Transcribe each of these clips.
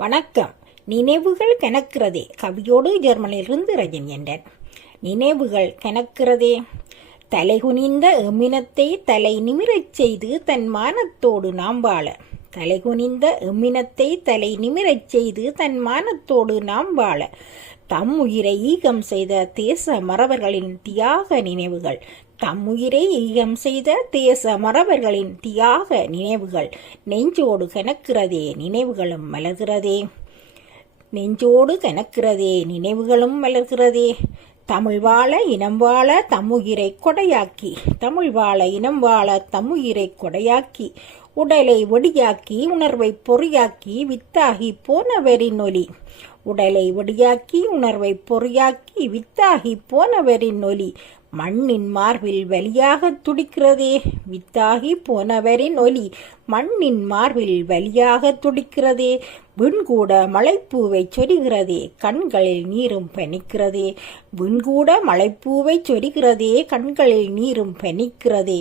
வணக்கம். நினைவுகள் கணக்கிறதே கவியோடு ஜெர்மனியிலிருந்து ரஜன் என்றன் நினைவுகள் கணக்கிறதே தலைகுனிந்த எமினத்தை தலை நிமிரச் செய்து தன் மானத்தோடு நாம் வாழ. தலைகுனிந்த எம்மினத்தை தலை நிமிரச் செய்து தன் மானத்தோடு நாம் வாழ. தம் உயிரை ஈகம் செய்த தேச மறவர்களின் தியாக நினைவுகள். தம் உயிரை ஈகம் செய்த தேச மறவர்களின் தியாக நினைவுகள். நெஞ்சோடு கணக்கிறதே நினைவுகளும் மலர்கிறதே. நெஞ்சோடு கணக்கிறதே நினைவுகளும் மலர்கிறதே. தமிழ் வாழ இனம் வாழ தம்முயிரை கொடையாக்கி. தமிழ் வாழ இனம் வாழ தம்முயிரை கொடையாக்கி. உடலை ஒடியாக்கி உணர்வை பொறியாக்கி வித்தாகி போனவரின் ஒலி. உடலை ஒடியாக்கி உணர்வை பொறியாக்கி வித்தாகி போனவரின் ஒலி. மண்ணின் மார்பில் வலியாக துடிக்கிறதே வித்தாகி போனவரின் ஒலி. மண்ணின் மார்பில் வலியாக துடிக்கிறதே விண்கூட மலைப்பூவை சொரிகிறதே கண்களில் நீரும் பனிக்கிறதே. விண்கூட மலைப்பூவை சொரிகிறதே கண்களில் நீரும் பனிக்கிறதே.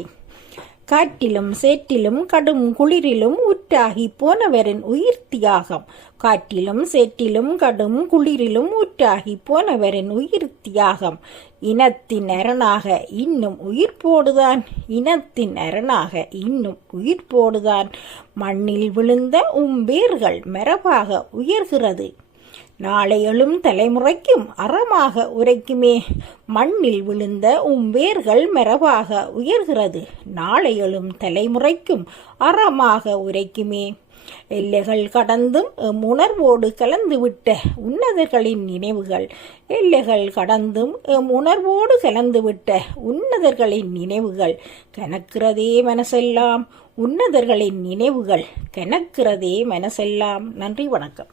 காட்டிலும் சேற்றிலும் கடும் குளிரிலும் உற்றாகி போனவரின் உயிர் தியாகம். காட்டிலும் சேற்றிலும் கடும் குளிரிலும் உற்றாகி போனவரின் உயிர் தியாகம். இனத்தின் அரணாக இன்னும் உயிர் போடுதான். இனத்தின் அரணாக இன்னும் உயிர் போடுதான். மண்ணில் விழுந்த உம் வேர்கள் மரபாக உயர்கிறது. நாளை எழும் தலைமுறைக்கும் அறமாக உரைக்குமே. மண்ணில் விழுந்த உம் வேர்கள் மரபாக உயர்கிறது. நாளை எழும் தலைமுறைக்கும் அறமாக உரைக்குமே. எல்லைகள் கடந்தும் எம் உணர்வோடு கலந்துவிட்ட உன்னதர்களின் நினைவுகள். எல்லைகள் கடந்தும் எம் உணர்வோடு கலந்துவிட்ட உன்னதர்களின் நினைவுகள். கணக்கிறதே மனசெல்லாம் உன்னதர்களின் நினைவுகள். கணக்கிறதே மனசெல்லாம். நன்றி வணக்கம்.